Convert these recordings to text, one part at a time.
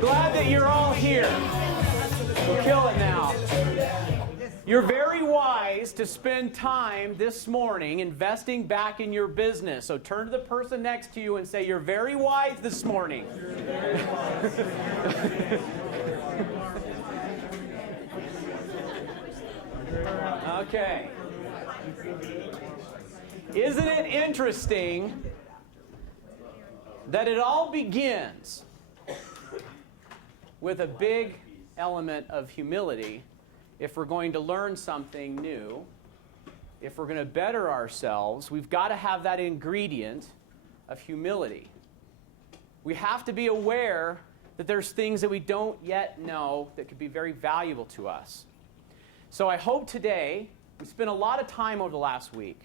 Glad that you're all here. We'll kill it now. You're very wise to spend time this morning investing back in your business. So turn to the person next to you and say, you're very wise this morning. Okay. Isn't it interesting that it all begins with a big element of humility? If we're going to learn something new, if we're going to better ourselves, we've got to have that ingredient of humility. We have to be aware that there's things that we don't yet know that could be very valuable to us. So I hope today, we spent a lot of time over the last week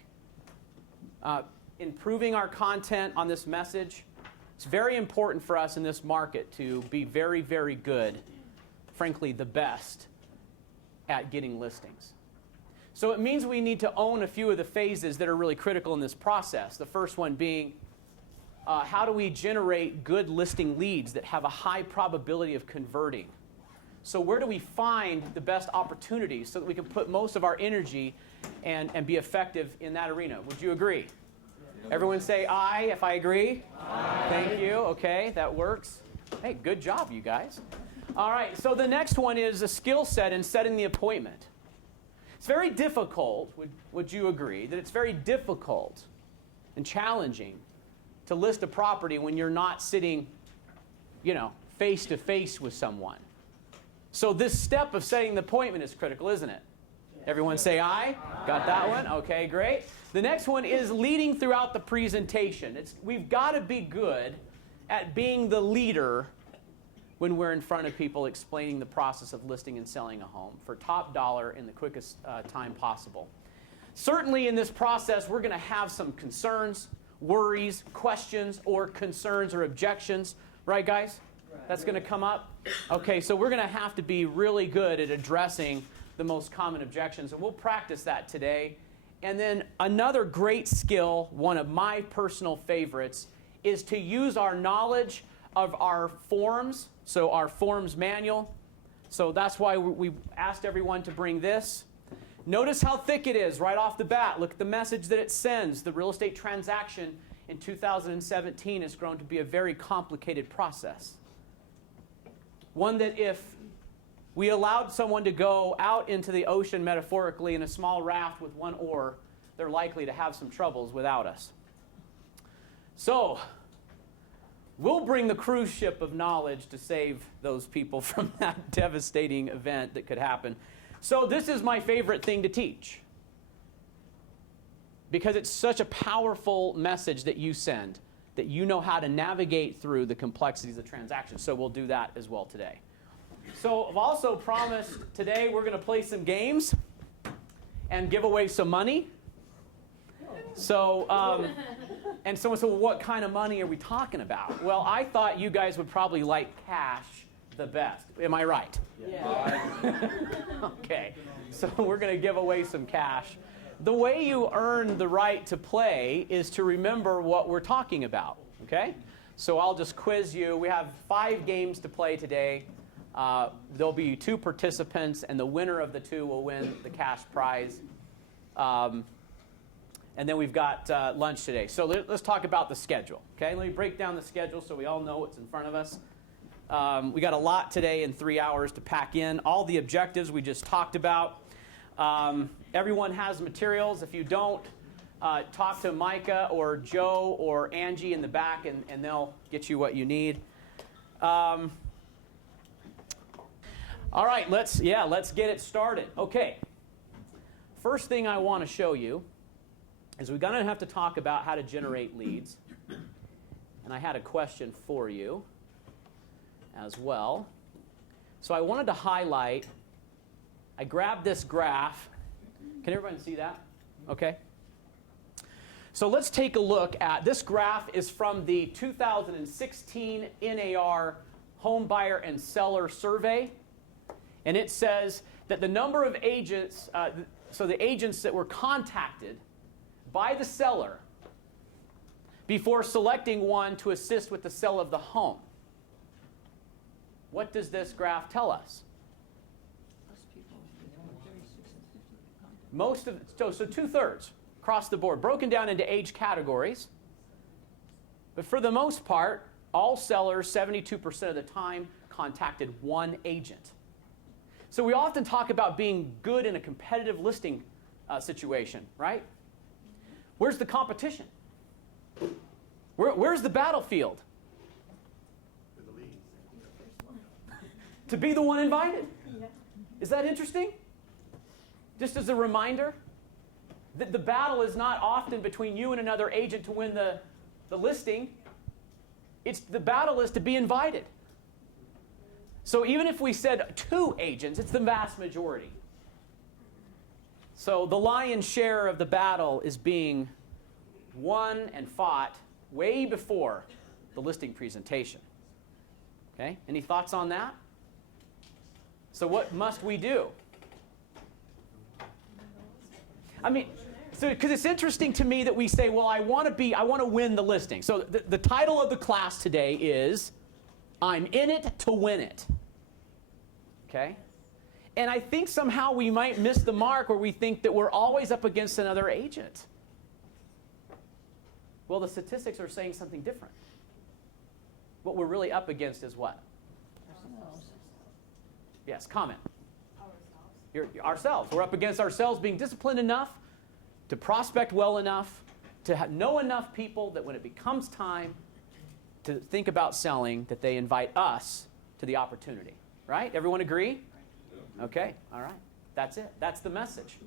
improving our content on this message. It's very important for us in this market to be very, very good, frankly, the best at getting listings. So it means we need to own a few of the phases that are really critical in this process. The first one being, how do we generate good listing leads that have a high probability of converting? So where do we find the best opportunities so that we can put most of our energy and be effective in that arena? Would you agree? Everyone say aye if I agree. Aye. Thank you. Okay, that works. Hey, good job, you guys. All right, so the next one is a skill set in setting the appointment. It's very difficult, would you agree, that it's very difficult and challenging to list a property when you're not sitting, face to face with someone. So this step of setting the appointment is critical, isn't it? Everyone say aye. Got that one? Okay, great. The next one is leading throughout the presentation. We've got to be good at being the leader when we're in front of people explaining the process of listing and selling a home for top dollar in the quickest time possible. Certainly in this process, we're going to have some concerns, worries, questions, or concerns or objections. Right, guys? That's going to come up? Okay, so we're going to have to be really good at addressing the most common objections, and we'll practice that today. And then another great skill, one of my personal favorites, is to use our knowledge of our forms, so our forms manual. So that's why we asked everyone to bring this. Notice how thick it is right off the bat. Look at the message that it sends. The real estate transaction in 2017 has grown to be a very complicated process. One that if we allowed someone to go out into the ocean metaphorically in a small raft with one oar, they're likely to have some troubles without us. So we'll bring the cruise ship of knowledge to save those people from that devastating event that could happen. So this is my favorite thing to teach, because it's such a powerful message that you send, that you know how to navigate through the complexities of the transaction. So we'll do that as well today. So I've also promised today we're going to play some games and give away some money. So, and someone said, well, what kind of money are we talking about? Well, I thought you guys would probably like cash the best. Am I right? Yeah. Okay. So we're going to give away some cash. The way you earn the right to play is to remember what we're talking about. Okay? So I'll just quiz you. We have 5 games to play today. There'll be 2 participants, and the winner of the 2 will win the cash prize. And then we've got lunch today. So let's talk about the schedule. Okay, let me break down the schedule so we all know what's in front of us. We got a lot today in 3 hours to pack in. All the objectives we just talked about. Everyone has materials. If you don't, talk to Micah or Joe or Angie in the back, and they'll get you what you need. All right, let's get it started. Okay. First thing I want to show you is we're going to have to talk about how to generate leads. And I had a question for you as well. So I wanted to highlight, I grabbed this graph. Can everyone see that? Okay. So let's take a look at, this graph is from the 2016 NAR Home Buyer and Seller Survey. And it says that the number of agents, so the agents that were contacted by the seller before selecting one to assist with the sale of the home. What does this graph tell us? Most of, so 2/3 across the board, broken down into age categories. But for the most part, all sellers, 72% of the time, contacted one agent. So we often talk about being good in a competitive listing situation, right? Where's the competition? Where's the battlefield? To be the one invited. Is that interesting? Just as a reminder, that the battle is not often between you and another agent to win the listing. The battle is to be invited. So even if we said 2 agents, it's the vast majority. So the lion's share of the battle is being won and fought way before the listing presentation. Okay? Any thoughts on that? So what must we do? I mean, because it's interesting to me that we say, well, I want to win the listing. So the title of the class today is, I'm in it to win it. Okay? And I think somehow we might miss the mark where we think that we're always up against another agent. Well, the statistics are saying something different. What we're really up against is what? Ourselves. Yes, comment. Ourselves. We're up against ourselves being disciplined enough to prospect well enough, to know enough people that when it becomes time to think about selling, that they invite us to the opportunity. Right? Everyone agree? Okay. All right. That's it. That's the message.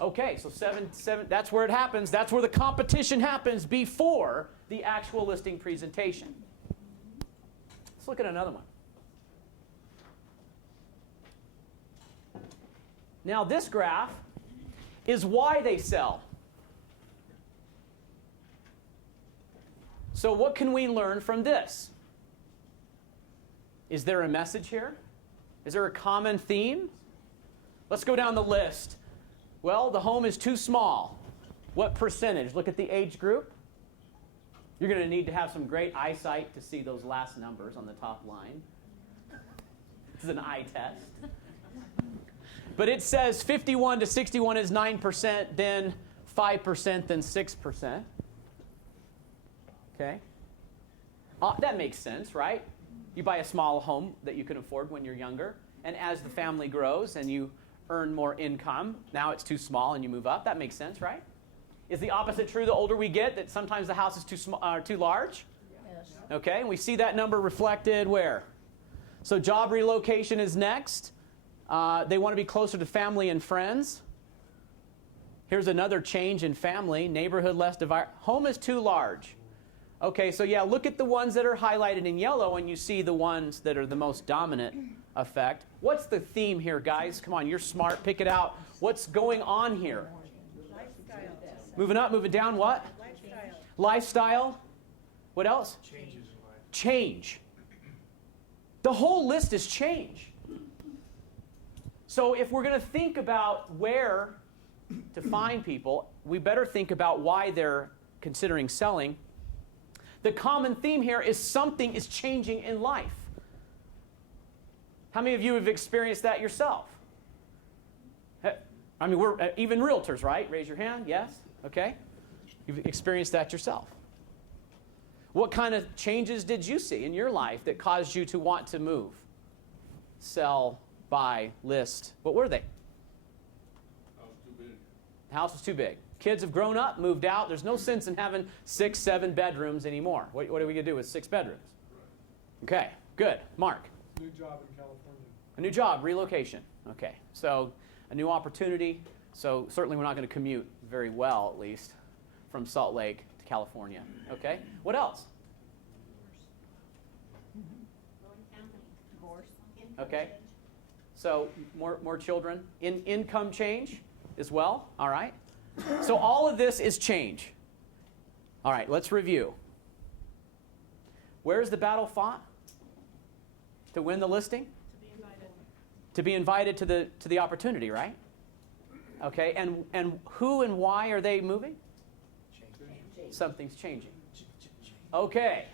Okay. So 7, that's where it happens. That's where the competition happens before the actual listing presentation. Let's look at another one. Now, this graph is why they sell. So what can we learn from this? Is there a message here? Is there a common theme? Let's go down the list. Well, the home is too small. What percentage? Look at the age group. You're going to need to have some great eyesight to see those last numbers on the top line. This is an eye test. But it says 51 to 61 is 9%, then 5%, then 6%. Okay? That makes sense, right? You buy a small home that you can afford when you're younger, and as the family grows and you earn more income, now it's too small and you move up. That makes sense, right? Is the opposite true the older we get, that sometimes the house is too large? Yes. Okay, and we see that number reflected where? So job relocation is next. They want to be closer to family and friends. Here's another change in family. Neighborhood less divided. Home is too large. Okay, so yeah, look at the ones that are highlighted in yellow and you see the ones that are the most dominant effect. What's the theme here, guys? Come on, you're smart. Pick it out. What's going on here? Lifestyle. Moving up, moving down, what? Lifestyle. Lifestyle. What else? Changes in life. Change. The whole list is change. So if we're going to think about where to find people, we better think about why they're considering selling. The common theme here is something is changing in life. How many of you have experienced that yourself? I mean, we're even realtors, right? Raise your hand. Yes? Okay. You've experienced that yourself. What kind of changes did you see in your life that caused you to want to move, sell, buy, list? What were they? House too big. The house was too big. Kids have grown up, moved out. There's no sense in having 6, 7 bedrooms anymore. What are we going to do with 6 bedrooms? Right. Okay, good. Mark? New job in California. A new job, relocation. Okay, so a new opportunity. So certainly we're not going to commute very well, at least, from Salt Lake to California. Okay, what else? Divorce. Okay, so more children. Income change as well, all right? So all of this is change. All right, let's review. Where's the battle fought? To win the listing? To be invited to the opportunity, right? Okay, and who and why are they moving? Something's changing. Okay.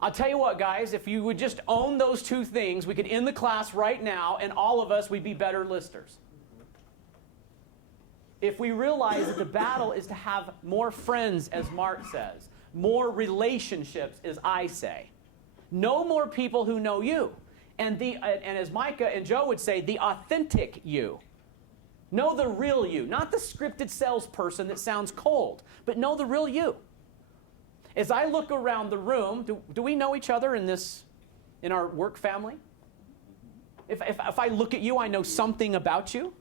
I'll tell you what, guys, if you would just own those two things, we could end the class right now, and all of us, we'd be better listers. If we realize that the battle is to have more friends, as Mark says, more relationships, as I say. Know more people who know you. And as Micah and Joe would say, the authentic you. Know the real you, not the scripted salesperson that sounds cold, but know the real you. As I look around the room, do we know each other in our work family? If I look at you, I know something about you.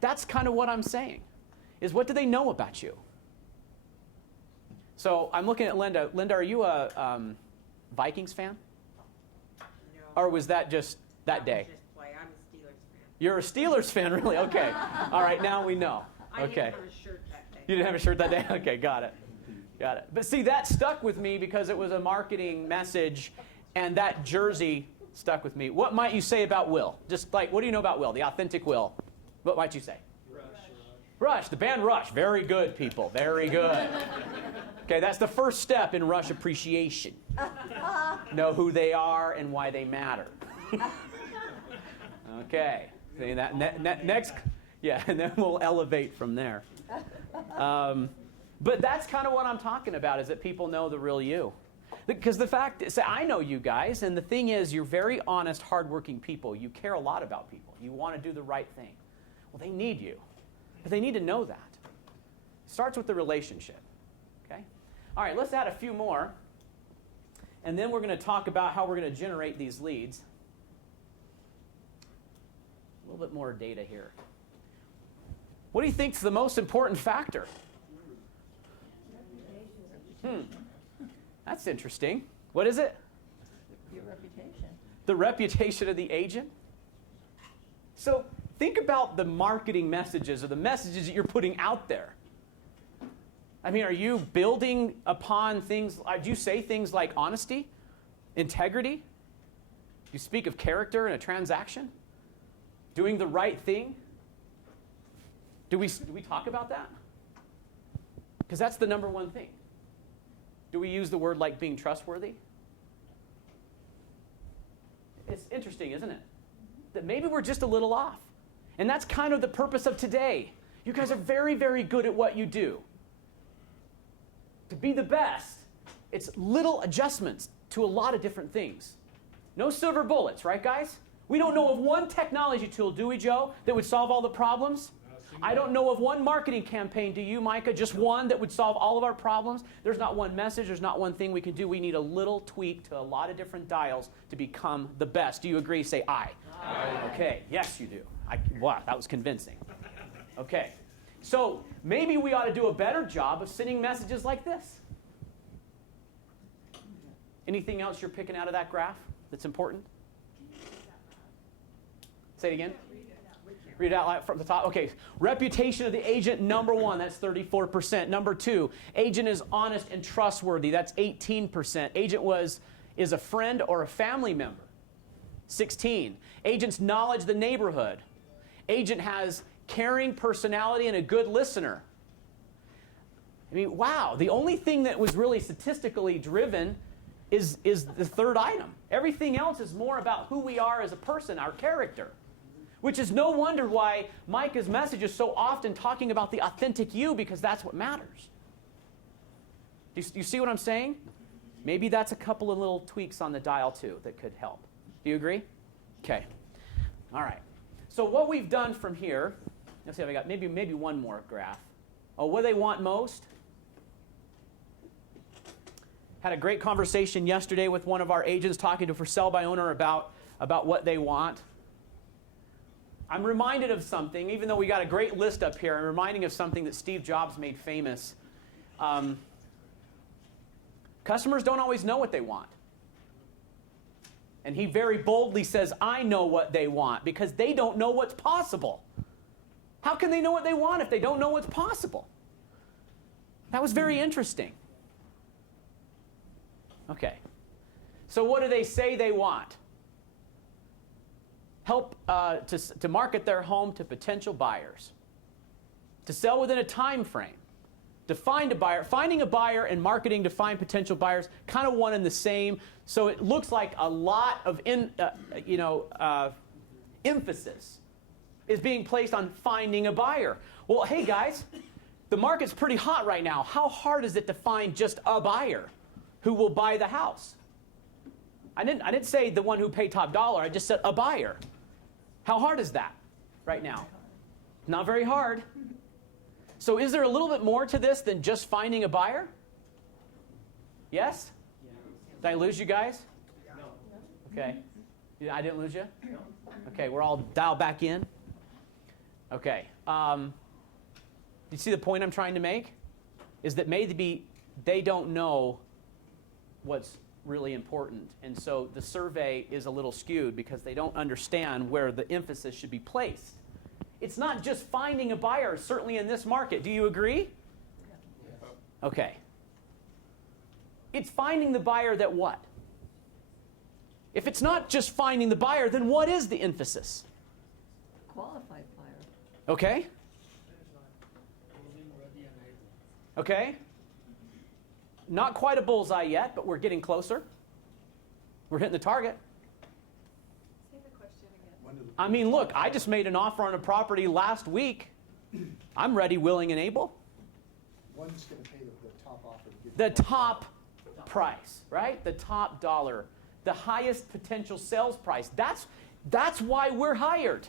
That's kind of what I'm saying, is what do they know about you? So I'm looking at Linda. Linda, are you a Vikings fan? No. Or was that just that day? Just play. I'm a Steelers fan. You're a Steelers fan, really? Okay. All right, now we know. I Okay. didn't have a shirt that day. You didn't have a shirt that day? Okay, got it. Got it. But see, that stuck with me because it was a marketing message, and that jersey stuck with me. What might you say about Will? Just like, what do you know about Will, the authentic Will? What might you say? Rush, the band Rush. Very good, people. Very good. Okay, that's the first step in Rush appreciation. Know who they are and why they matter. Okay. See that next, yeah, and then we'll elevate from there. But that's kind of what I'm talking about, is that people know the real you. Because the fact is, I know you guys, and the thing is, you're very honest, hardworking people. You care a lot about people. You want to do the right thing. Well, they need you. But they need to know that. It starts with the relationship. Okay? All right, let's add a few more. And then we're going to talk about how we're going to generate these leads. A little bit more data here. What do you think is the most important factor? That's interesting. What is it? Your reputation. The reputation of the agent? So think about the marketing messages or the messages that you're putting out there. I mean, are you building upon things, do you say things like honesty, integrity? Do you speak of character in a transaction? Doing the right thing? Do we talk about that? Because that's the number one thing. Do we use the word like being trustworthy? It's interesting, isn't it? That maybe we're just a little off. And that's kind of the purpose of today. You guys are very, very good at what you do. To be the best, it's little adjustments to a lot of different things. No silver bullets, right, guys? We don't know of one technology tool, do we, Joe, that would solve all the problems? I don't know of one marketing campaign, do you, Micah? Just one that would solve all of our problems? There's not one message, there's not one thing we can do. We need a little tweak to a lot of different dials to become the best. Do you agree? Say aye. Aye. Okay, yes you do. Wow, that was convincing. Okay, so maybe we ought to do a better job of sending messages like this. Anything else you're picking out of that graph that's important? Say it again. Read it out loud from the top. Okay, reputation of the agent, number 1, that's 34%. Number 2, agent is honest and trustworthy, that's 18%. Agent is a friend or a family member, 16. Agent's knowledge the neighborhood. Agent has caring personality and a good listener. I mean, wow, the only thing that was really statistically driven is the third item. Everything else is more about who we are as a person, our character. Which is no wonder why Micah's message is so often talking about the authentic you, because that's what matters. You see what I'm saying? Maybe that's a couple of little tweaks on the dial too that could help. Do you agree? Okay. All right. So what we've done from here, let's see if I got maybe one more graph. Oh, what do they want most? Had a great conversation yesterday with one of our agents talking to for sell by owner about what they want. I'm reminded of something, even though we got a great list up here, I'm reminding of something that Steve Jobs made famous. Customers don't always know what they want. And he very boldly says, I know what they want, because they don't know what's possible. How can they know what they want if they don't know what's possible? That was very interesting. Okay. So what do they say they want? Help to market their home to potential buyers, to sell within a time frame, to find a buyer. Finding a buyer and marketing to find potential buyers, kind of one and the same. So it looks like a lot of emphasis is being placed on finding a buyer. Well, hey guys, the market's pretty hot right now. How hard is it to find just a buyer who will buy the house? I didn't say the one who paid top dollar. I just said a buyer. How hard is that right now? Not very hard. So is there a little bit more to this than just finding a buyer? Yes? Did I lose you guys? No. Okay. I didn't lose you? Okay, we're all dialed back in. Okay. You see the point I'm trying to make? Is that maybe they don't know what's really important. And so the survey is a little skewed because they don't understand where the emphasis should be placed. It's not just finding a buyer, certainly in this market. Do you agree? Okay. It's finding the buyer that what? If it's not just finding the buyer, then what is the emphasis? Qualified buyer. Okay? Okay? Not quite a bullseye yet, but we're getting closer. We're hitting the target. Say the question again. I mean, look, I just made an offer on a property last week. I'm ready, willing, and able. One's going to pay the top offer. to get The top price, right? The top dollar. The highest potential sales price. That's why we're hired.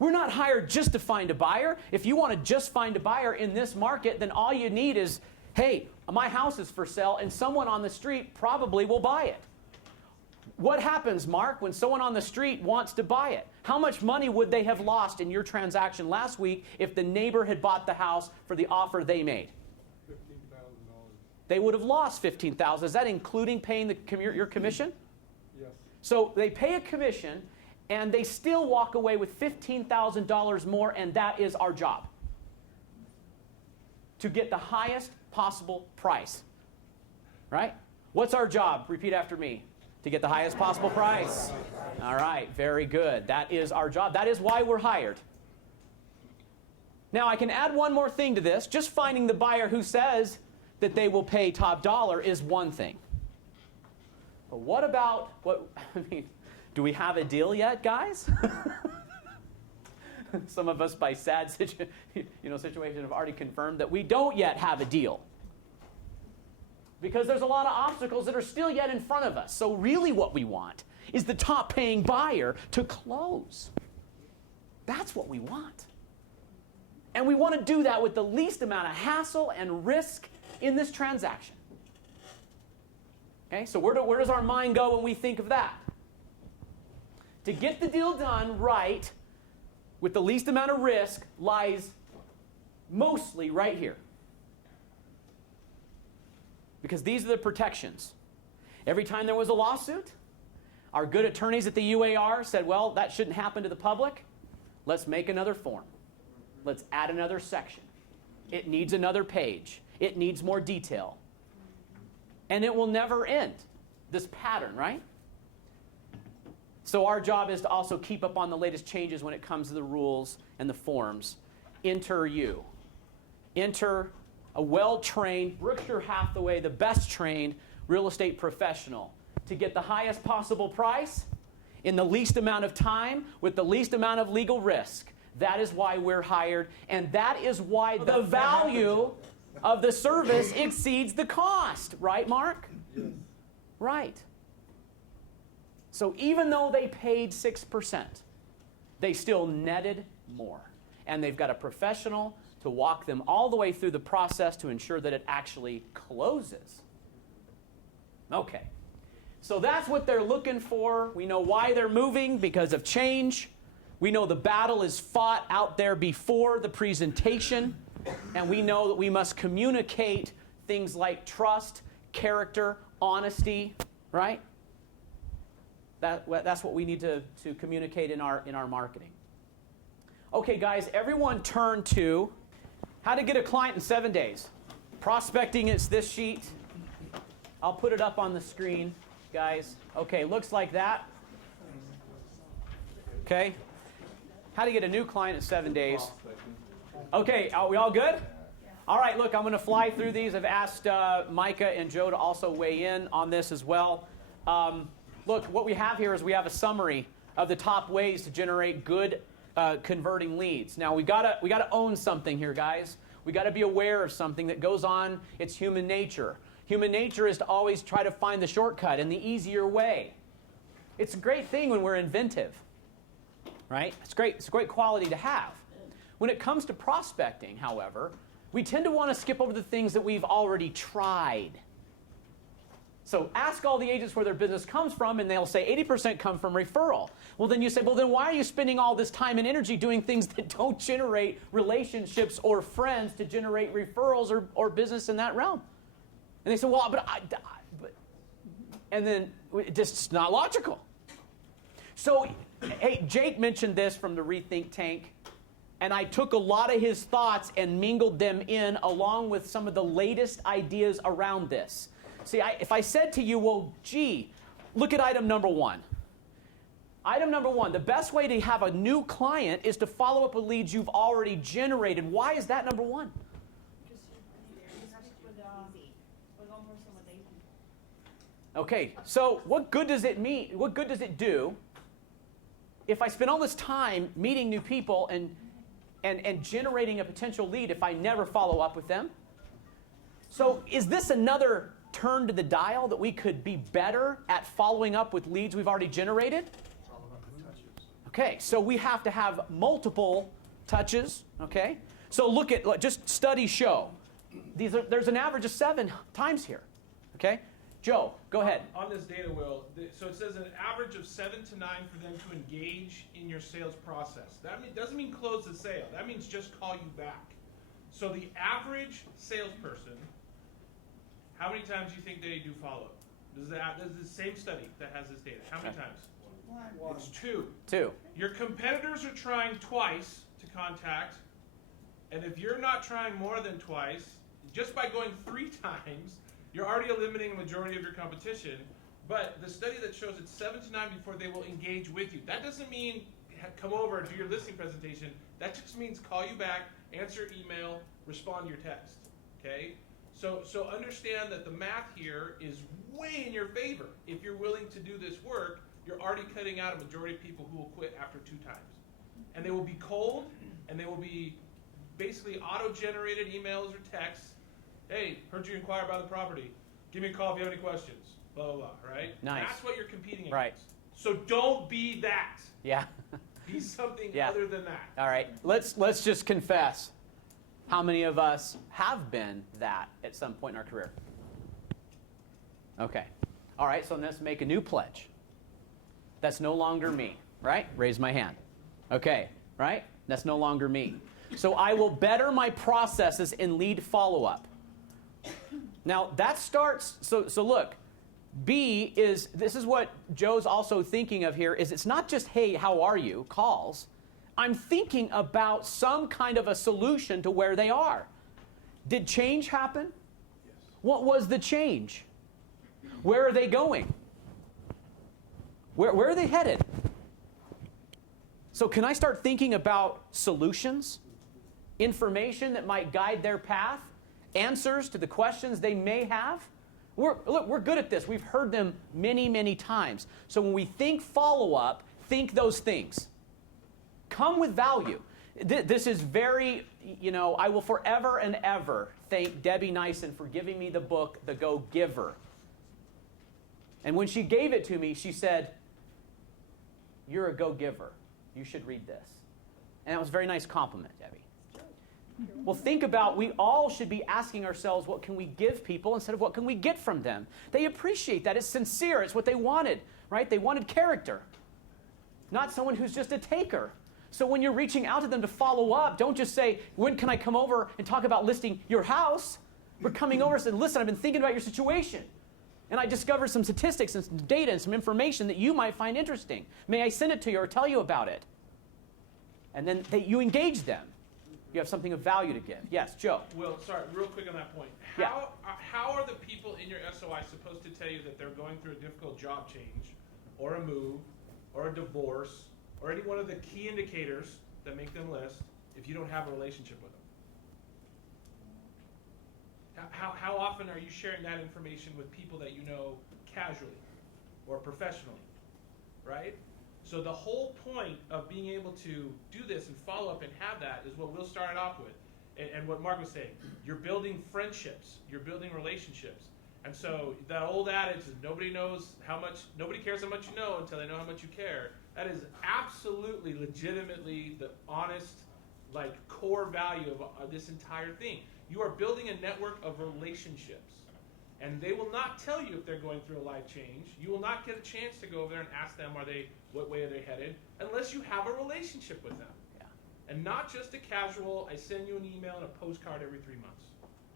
We're not hired just to find a buyer. If you want to just find a buyer in this market, then all you need is, hey, my house is for sale, and someone on the street probably will buy it. What happens, Mark, when someone on the street wants to buy it? How much money would they have lost in your transaction last week if the neighbor had bought the house for the offer they made? $15,000. They would have lost $15,000. Is that including paying your commission? Yes. So they pay a commission, and they still walk away with $15,000 more, and that is our job. To get the highest possible price. Right? What's our job? Repeat after me. To get the highest possible price. All right, very good. That is our job. That is why we're hired. Now, I can add one more thing to this. Just finding the buyer who says that they will pay top dollar is one thing. But what about, do we have a deal yet, guys? Some of us, by sad situation, have already confirmed that we don't yet have a deal. Because there's a lot of obstacles that are still yet in front of us. So really what we want is the top paying buyer to close. That's what we want. And we want to do that with the least amount of hassle and risk in this transaction. Okay, so where does our mind go when we think of that? To get the deal done right, with the least amount of risk, lies mostly right here. Because these are the protections. Every time there was a lawsuit, our good attorneys at the UAR said, well, that shouldn't happen to the public. Let's make another form. Let's add another section. It needs another page. It needs more detail. And it will never end, this pattern, right? So our job is to also keep up on the latest changes when it comes to the rules and the forms. Enter you. Enter a well-trained, Berkshire Hathaway, the best trained real estate professional to get the highest possible price in the least amount of time with the least amount of legal risk. That is why we're hired, and that is why the value of the service exceeds the cost. Right, Mark? Yes. Right. So even though they paid 6%, they still netted more. And they've got a professional to walk them all the way through the process to ensure that it actually closes. Okay. So that's what they're looking for. We know why they're moving, because of change. We know the battle is fought out there before the presentation. And we know that we must communicate things like trust, character, honesty, right? That's what we need to communicate in our marketing. Okay, guys, everyone turn to how to get a client in 7 days. Prospecting is this sheet. I'll put it up on the screen, guys. Okay, looks like that. Okay. How to get a new client in 7 days. Okay, are we all good? All right, look, I'm going to fly through these. I've asked Micah and Joe to also weigh in on this as well. Look, what we have here is we have a summary of the top ways to generate good converting leads. Now, we gotta own something here, guys. We got to be aware of something that goes on. It's human nature. Human nature is to always try to find the shortcut and the easier way. It's a great thing when we're inventive, right? It's great. It's a great quality to have. When it comes to prospecting, however, we tend to want to skip over the things that we've already tried. So ask all the agents where their business comes from, and they'll say 80% come from referral. Well, then you say, well, then why are you spending all this time and energy doing things that don't generate relationships or friends to generate referrals or business in that realm? And they say, well, but and then it's just not logical. So, hey, Jake mentioned this from the Rethink Tank, and I took a lot of his thoughts and mingled them in along with some of the latest ideas around this. See, if I said to you, well, gee, look at item number 1. Item number 1, the best way to have a new client is to follow up with leads you've already generated. Why is that number 1? Okay, so what good does it mean? What good does it do if I spend all this time meeting new people and generating a potential lead if I never follow up with them? So is this another turn to the dial that we could be better at following up with leads we've already generated? Okay, so we have to have multiple touches, okay? So look at, just studies show. There's an average of 7 times here, okay? Joe, go ahead. On this data, Will, so it says an average of 7 to 9 for them to engage in your sales process. That doesn't mean close the sale. That means just call you back. So the average salesperson, how many times do you think they do follow-up? This is the same study that has this data. How many times? 1. It's 2. 2. Your competitors are trying twice to contact, and if you're not trying more than twice, just by going 3 times, you're already eliminating a majority of your competition. But the study that shows it's 7 to 9 before they will engage with you. That doesn't mean come over and do your listing presentation. That just means call you back, answer email, respond to your text. Okay? So understand that the math here is way in your favor. If you're willing to do this work, you're already cutting out a majority of people who will quit after 2 times. And they will be cold, and they will be basically auto-generated emails or texts. Hey, heard you inquire about the property. Give me a call if you have any questions. Blah, blah, blah, right? Nice. That's what you're competing against. Right. So don't be that. Yeah. Be something Yeah. other than that. All right, let's just confess. How many of us have been that at some point in our career? Okay. All right, so let's make a new pledge. That's no longer me, right? Raise my hand. Okay, right? That's no longer me. So I will better my processes in lead follow-up. Now, that starts, so look, B is, this is what Joe's also thinking of here, is it's not just, hey, how are you, calls. I'm thinking about some kind of a solution to where they are. Did change happen? Yes. What was the change? Where are they going? Where are they headed? So can I start thinking about solutions, information that might guide their path, answers to the questions they may have? We're good at this. We've heard them many, many times. So when we think follow-up, think those things. Come with value. This is very, I will forever and ever thank Debbie Nyson for giving me the book, The Go Giver. And when she gave it to me, she said, you're a go-giver. You should read this. And that was a very nice compliment, Debbie. Well, think about, we all should be asking ourselves, what can we give people instead of what can we get from them? They appreciate that. It's sincere. It's what they wanted, right? They wanted character, not someone who's just a taker. So when you're reaching out to them to follow up, don't just say, when can I come over and talk about listing your house? We're coming over and saying, listen, I've been thinking about your situation. And I discovered some statistics and some data and some information that you might find interesting. May I send it to you or tell you about it? And then you engage them. You have something of value to give. Yes, Joe. Will, sorry, real quick on that point. Yeah. How are the people in your SOI supposed to tell you that they're going through a difficult job change, or a move, or a divorce, or any one of the key indicators that make them list if you don't have a relationship with them? How often are you sharing that information with people that you know casually or professionally, right? So the whole point of being able to do this and follow up and have that is what Will started off with. And what Mark was saying, you're building friendships, you're building relationships. And so that old adage is nobody cares how much you know until they know how much you care. That is absolutely, legitimately the honest, like, core value of this entire thing. You are building a network of relationships. And they will not tell you if they're going through a life change. You will not get a chance to go over there and ask them, what way are they headed, unless you have a relationship with them. Yeah. And not just a casual, I send you an email and a postcard every 3 months,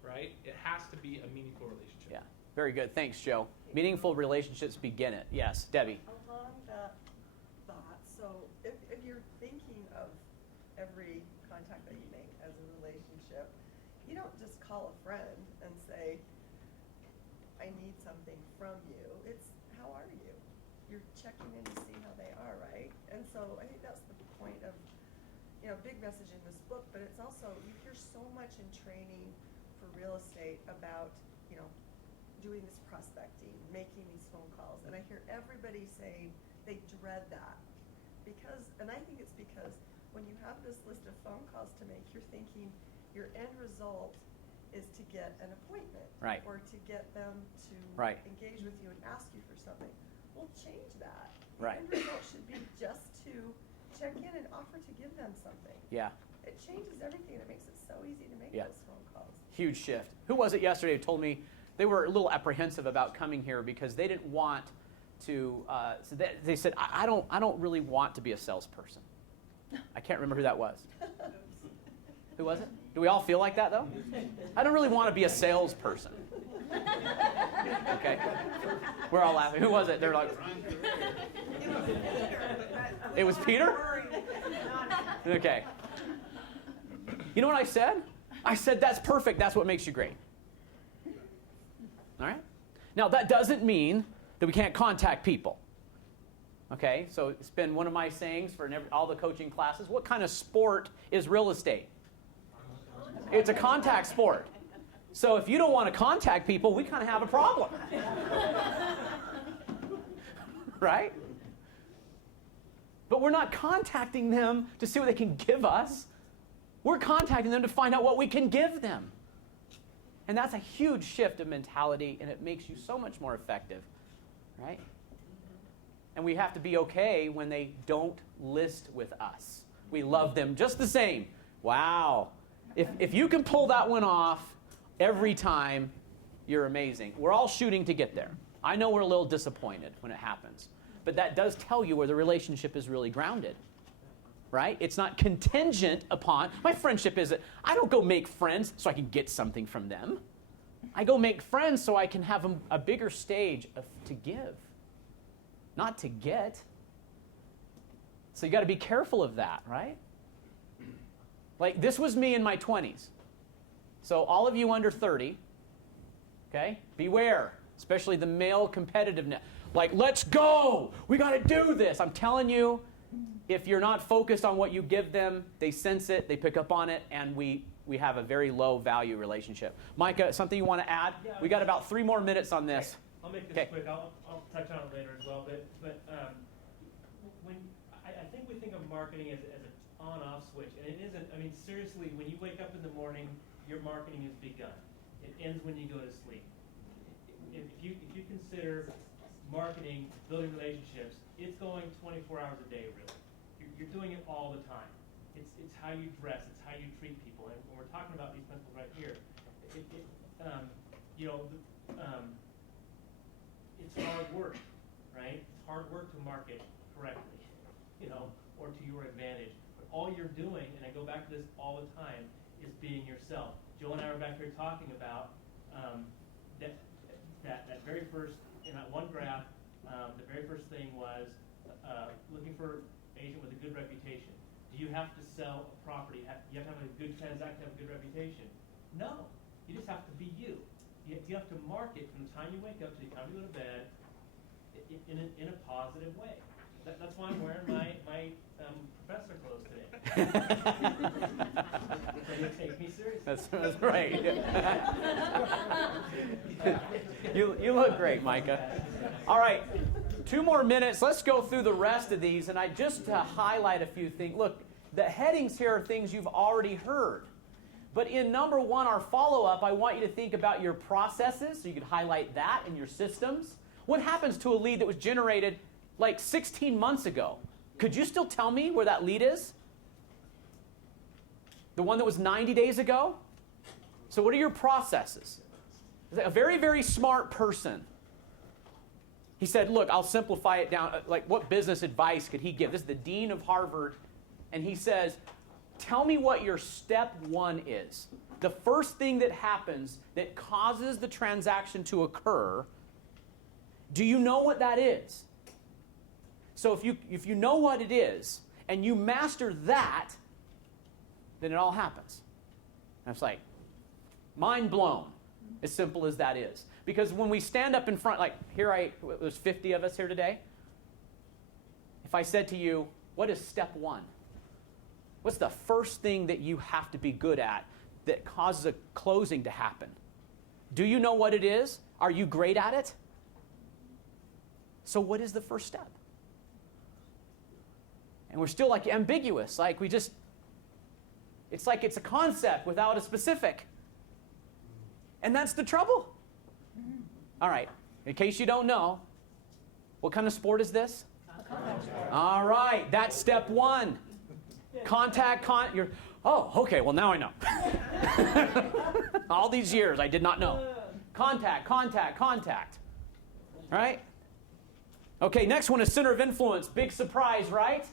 right? It has to be a meaningful relationship. Yeah. Very good. Thanks, Joe. Meaningful relationships begin it. Yes, Debbie. Along that thought, so if you're thinking of every contact that you make as a relationship, you don't just call a friend and say, I need something from you. It's, how are you? You're checking in to see how they are, right? And so I think that's the point of, big message in this book, but it's also, you hear so much in training for real estate about, doing this prospecting, making these phone calls, and I hear everybody saying they dread that. And I think it's because when you have this list of phone calls to make, you're thinking your end result is to get an appointment. Right. Or to get them to Right. engage with you and ask you for something. We'll change that. Right. The end result should be just to check in and offer to give them something. Yeah. It changes everything. It makes it so easy to make Yeah. those phone calls. Huge shift. Who was it yesterday who told me they were a little apprehensive about coming here because they didn't want to, they said, I don't really want to be a salesperson. I can't remember who that was. Who was it? Do we all feel like that, though? I don't really want to be a salesperson. Okay? We're all laughing. Who was it? They're like, it was Peter? Okay. You know what I said? I said, that's perfect. That's what makes you great. All right? Now, that doesn't mean that we can't contact people. Okay? So it's been one of my sayings for all the coaching classes. What kind of sport is real estate? It's a contact sport. So if you don't want to contact people, we kind of have a problem. Right? But we're not contacting them to see what they can give us. We're contacting them to find out what we can give them. And that's a huge shift of mentality, and it makes you so much more effective. Right? And we have to be okay when they don't list with us. We love them just the same. Wow. If you can pull that one off every time, you're amazing. We're all shooting to get there. I know we're a little disappointed when it happens. But that does tell you where the relationship is really grounded. Right? It's not contingent upon, my friendship isn't, I don't go make friends so I can get something from them. I go make friends so I can have a bigger stage to give, not to get. So you got to be careful of that, right? Like, this was me in my 20s. So all of you under 30, okay, beware, especially the male competitiveness. Like, let's go! We got to do this! I'm telling you, if you're not focused on what you give them, they sense it, they pick up on it, and we have a very low value relationship. Micah, something you want to add? Yeah, we got about 3 more minutes on this. I'll make this Okay. quick. I'll touch on it later as well. But when I think we think of marketing as an on-off switch, and it isn't. I mean, seriously, when you wake up in the morning, your marketing has begun. It ends when you go to sleep. If you consider marketing, building relationships, it's going 24 hours a day, really. You're doing it all the time. It's how you dress. It's how you treat people. And when we're talking about these principles right here, it's hard work, right? It's hard work to market correctly, or to your advantage. But all you're doing, and I go back to this all the time, is being yourself. Joe and I were back here talking about that very first, in that one graph, the very first thing was looking for agent with a good reputation. Do you have to sell a property? You have to have a good transaction, have a good reputation? No. You just have to be you. You have to market from the time you wake up to the time you go to bed in a positive way. That's why I'm wearing my professor clothes today. So you take me seriously. That's right. You look great, Micah. All right, 2 more minutes. Let's go through the rest of these, and just to highlight a few things. Look, the headings here are things you've already heard. But in number 1, our follow-up, I want you to think about your processes, so you could highlight that in your systems. What happens to a lead that was generated like 16 months ago? Could you still tell me where that lead is? The one that was 90 days ago? So what are your processes? A very, very smart person. He said, look, I'll simplify it down. Like, what business advice could he give? This is the dean of Harvard. And he says, tell me what your step 1 is. The first thing that happens that causes the transaction to occur, do you know what that is? So if you know what it is, and you master that, then it all happens. And it's like, mind blown, as simple as that is. Because when we stand up in front, like there's 50 of us here today. If I said to you, what is step 1? What's the first thing that you have to be good at that causes a closing to happen? Do you know what it is? Are you great at it? So what is the first step? And we're still like ambiguous, like it's like it's a concept without a specific. And that's the trouble. All right, in case you don't know, what kind of sport is this? All right, that's step 1. Oh, okay, well now I know. All these years I did not know. Contact. Right? Okay, next one is center of influence. Big surprise, right?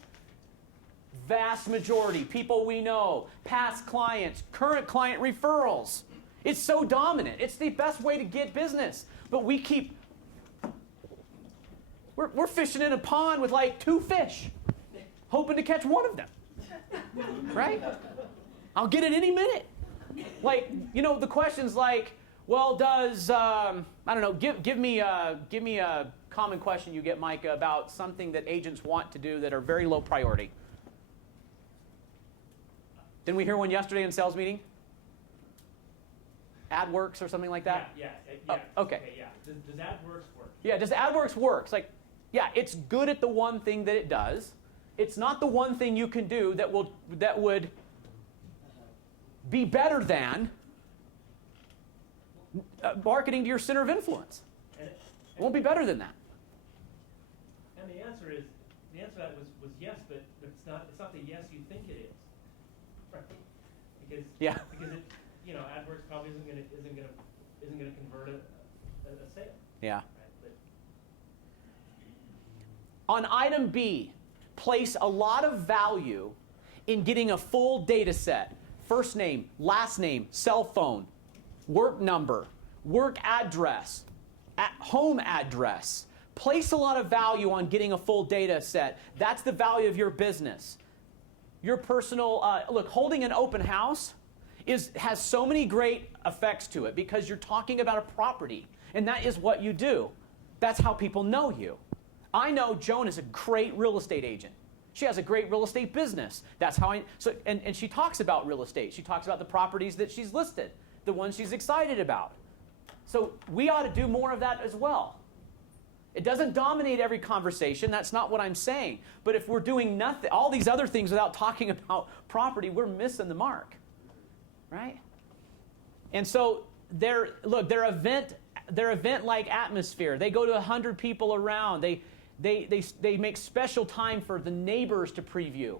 Vast majority, people we know, past clients, current client referrals. It's so dominant. It's the best way to get business. But we're fishing in a pond with like 2 fish, hoping to catch one of them. Right? I'll get it any minute. Like, the question's like, well, does, I don't know, give me a common question you get, Micah, about something that agents want to do that are very low priority. Didn't we hear one yesterday in sales meeting? AdWorks or something like that? Yeah. Oh, okay. Yeah. Does AdWorks work? Yeah, does AdWorks work? It's like, yeah, it's good at the one thing that it does. It's not the one thing you can do that would be better than marketing to your center of influence. It won't be better than that. And the answer to that was yes, but it's not the yes you think it is. Right. Because it, AdWorks probably isn't gonna convert a sale. Yeah. Right? But on item B, place a lot of value in getting a full data set. First name, last name, cell phone, work number, work address, home address. Place a lot of value on getting a full data set. That's the value of your business. Your personal, holding an open house has so many great effects to it because you're talking about a property, and that is what you do. That's how people know you. I know Joan is a great real estate agent. She has a great real estate business. That's how and she talks about real estate. She talks about the properties that she's listed, the ones she's excited about. So we ought to do more of that as well. It doesn't dominate every conversation. That's not what I'm saying. But if we're doing nothing, all these other things without talking about property, we're missing the mark, right? And so their event-like atmosphere. They go to 100 people around. They make special time for the neighbors to preview.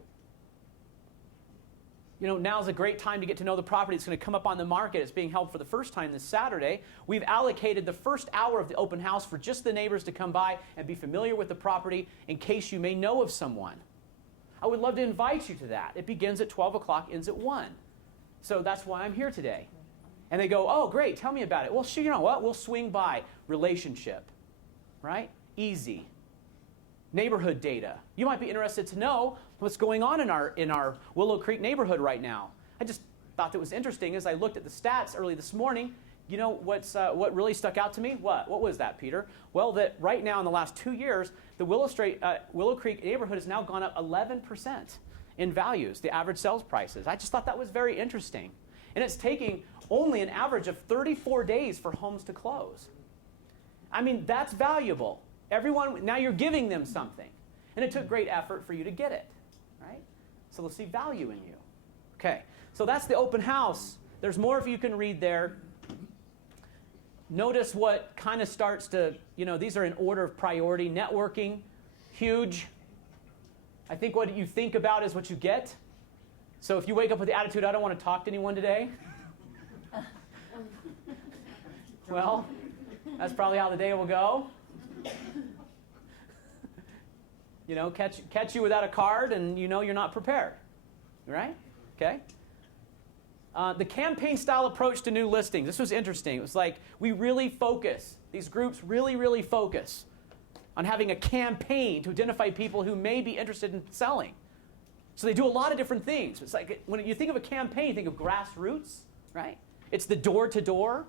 Now's a great time to get to know the property that's going to come up on the market. It's being held for the first time this Saturday. We've allocated the first hour of the open house for just the neighbors to come by and be familiar with the property in case you may know of someone. I would love to invite you to that. It begins at 12 o'clock, ends at 1. So that's why I'm here today. And they go, oh, great, tell me about it. Well, sure, you know what? We'll swing by. Relationship, right? Easy. Neighborhood data. You might be interested to know what's going on in our Willow Creek neighborhood right now. I just thought that was interesting as I looked at the stats early this morning. you know what really stuck out to me? What was that, Peter? Well, that right now in the last 2 years, the Willow Creek neighborhood has now gone up 11% in values, the average sales prices. I just thought that was very interesting. And it's taking only an average of 34 days for homes to close. I mean, that's valuable. Everyone, now you're giving them something. And it took great effort for you to get it, right? So they'll see value in you. Okay, so that's the open house. There's more if you can read there. Notice what kind of starts to, these are in order of priority. Networking, huge. I think what you think about is what you get. So if you wake up with the attitude, I don't want to talk to anyone today, well, that's probably how the day will go. Catch you without a card and you're not prepared, right? Okay. The campaign style approach to new listings. This was interesting. It was like we really focus, these groups really focus on having a campaign to identify people who may be interested in selling. So they do a lot of different things. It's like when you think of a campaign, think of grassroots, right? It's the door-to-door,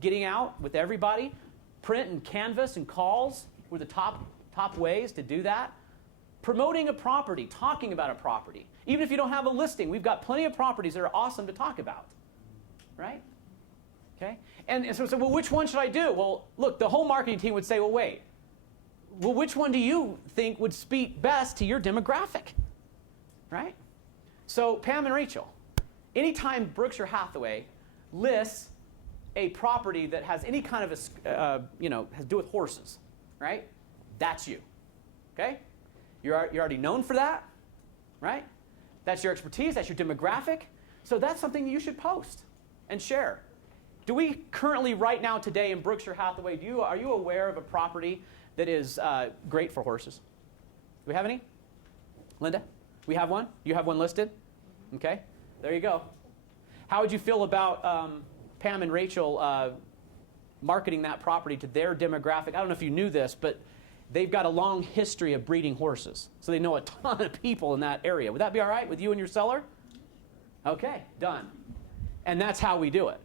getting out with everybody. Print and canvas and calls were the top ways to do that. Promoting a property, talking about a property. Even if you don't have a listing, we've got plenty of properties that are awesome to talk about, right? Okay? And so, well, which one should I do? Well, look, the whole marketing team would say, well, wait. Well, which one do you think would speak best to your demographic, right? So, Pam and Rachel, anytime Berkshire Hathaway lists a property that has any kind of has to do with horses, right? That's you, okay? You're already known for that, right? That's your expertise, that's your demographic. So that's something you should post and share. Do we currently, right now, today in Berkshire Hathaway, are you aware of a property that is great for horses? Do we have any? Linda, we have one? You have one listed? Okay, there you go. How would you feel about Pam and Rachel marketing that property to their demographic? I don't know if you knew this, but they've got a long history of breeding horses. So they know a ton of people in that area. Would that be all right with you and your seller? Okay, done. And that's how we do it.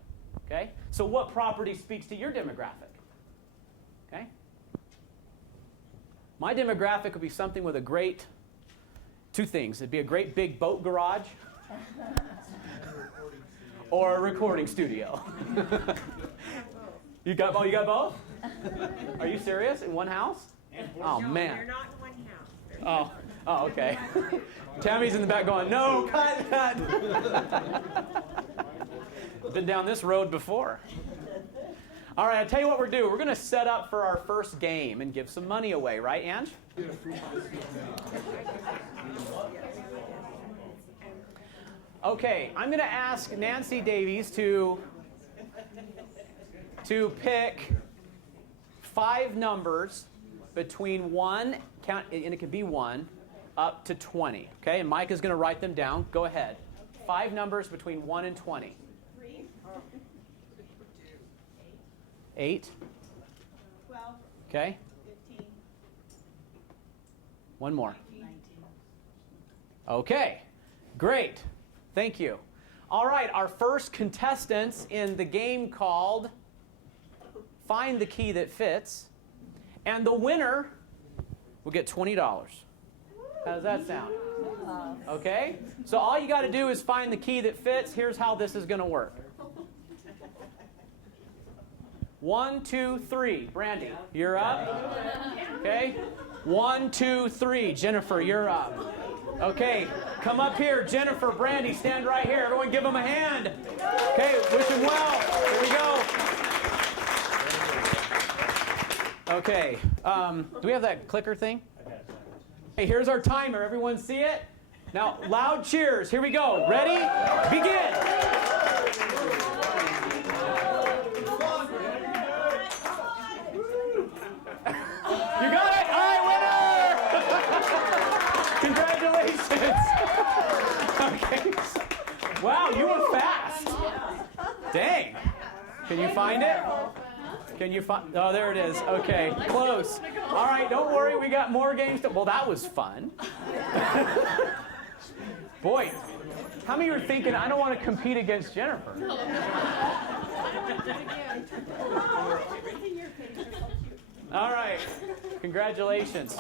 Okay? So what property speaks to your demographic? Okay? My demographic would be something with two things. It'd be a great big boat garage or a recording studio. You got both? Are you serious? In one house? Oh, no, They're man. not in one house. Oh, okay. Tammy's in the back going, no, cut. Been down this road before. All right, I'll tell you what we're doing. We're going to set up for our first game and give some money away, right, Ange? Okay, I'm going to ask Nancy Davies to pick 5 numbers between 1, and it can be 1, up to 20. Okay, and Mike is going to write them down. Go ahead. 5 numbers between 1 and 20. 3, 8. 12, Okay, 15, one more. 19. Okay, great. Thank you. All right, our first contestants in the game called Find the Key That Fits. And the winner will get $20. How does that sound? Okay? So all you got to do is find the key that fits. Here's how this is going to work. 1, 2, 3. Brandy, you're up. Okay? 1, 2, 3. Jennifer, you're up. Okay, come up here. Jennifer, Brandy, stand right here. Everyone give them a hand. Okay, wish them well. Here we go. Okay, do we have that clicker thing? Hey, here's our timer. Everyone see it? Now, loud cheers. Here we go. Ready? Begin. You got it? All right, winner! Congratulations. Okay. Wow, you were fast. Dang. Can you find it? Can you find? Oh, there it is. Okay, close. All right, don't worry. We got more games. Well, that was fun. Boy, how many are thinking, I don't want to compete against Jennifer? All right, congratulations.